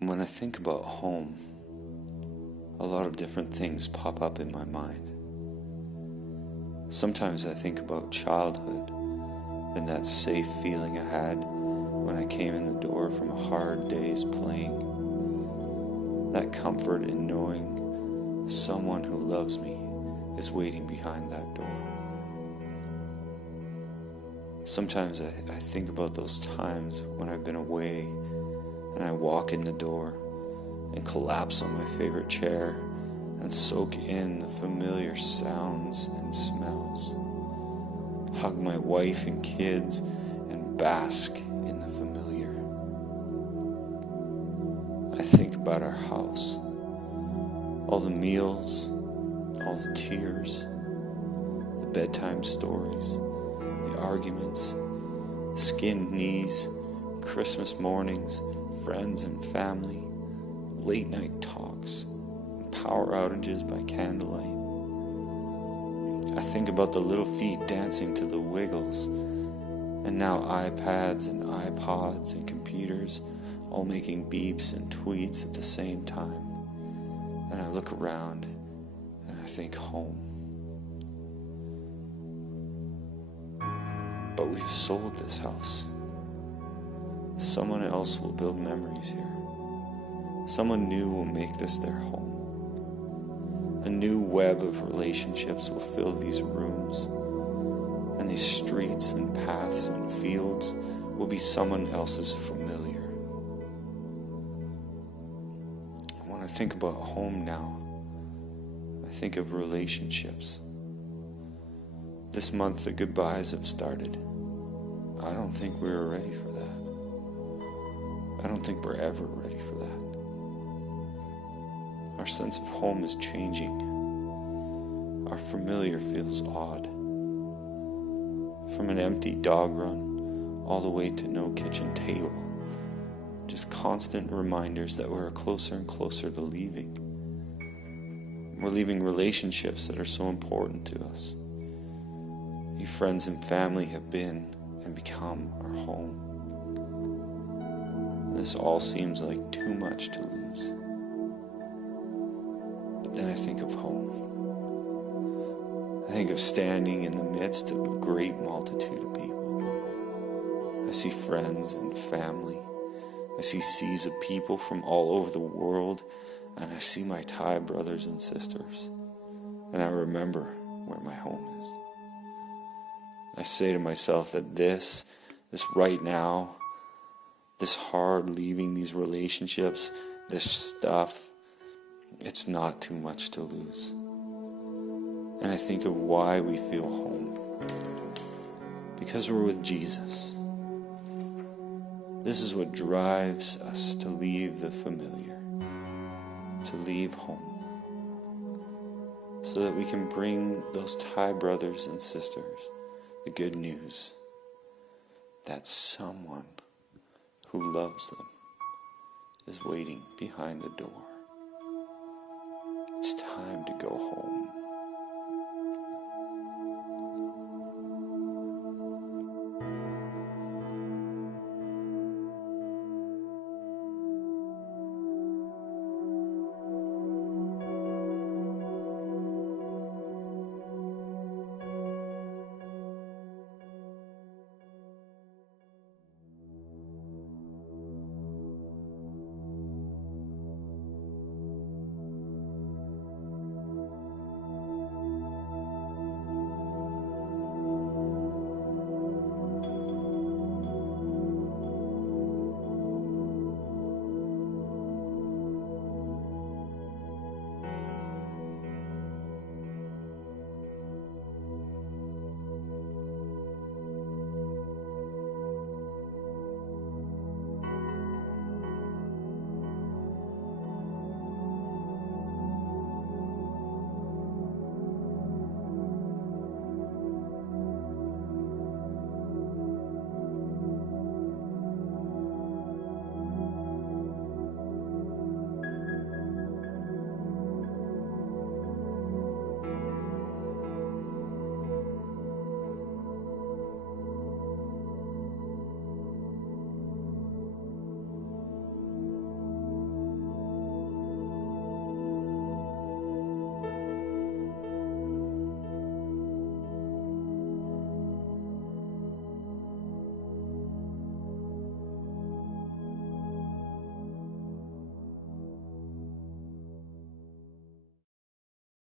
When I think about home, a lot of different things pop up in my mind. Sometimes I think about childhood and that safe feeling I had when I came in the door from a hard day's playing. That comfort in knowing someone who loves me is waiting behind that door. Sometimes I think about those times when I've been away and I walk in the door and collapse on my favorite chair and soak in the familiar sounds and smells. Hug my wife and kids and bask in the familiar. I think about our house, all the meals, all the tears, the bedtime stories, the arguments, skinned knees, Christmas mornings, friends and family, late night talks, and power outages by candlelight. I think about the little feet dancing to the Wiggles, and now iPads and iPods and computers all making beeps and tweets at the same time. And I look around and I think home. But we've sold this house. Someone else will build memories here. Someone new will make this their home. A new web of relationships will fill these rooms, and these streets and paths and fields will be someone else's familiar. When I think about home now, I think of relationships. This month the goodbyes have started. I don't think we were ready for that. I don't think we're ever ready for that. Our sense of home is changing. Our familiar feels odd. From an empty dog run all the way to no kitchen table. Just constant reminders that we're closer and closer to leaving. We're leaving relationships that are so important to us. Your friends and family have been and become our home. This all seems like too much to lose. But then I think of home. I think of standing in the midst of a great multitude of people. I see friends and family. I see seas of people from all over the world, and I see my Thai brothers and sisters. And I remember where my home is. I say to myself that this right now, this hard leaving these relationships, this stuff, it's not too much to lose. And I think of why we feel home. Because we're with Jesus. This is what drives us to leave the familiar, to leave home, so that we can bring those Thai brothers and sisters the good news that someone who loves them is waiting behind the door.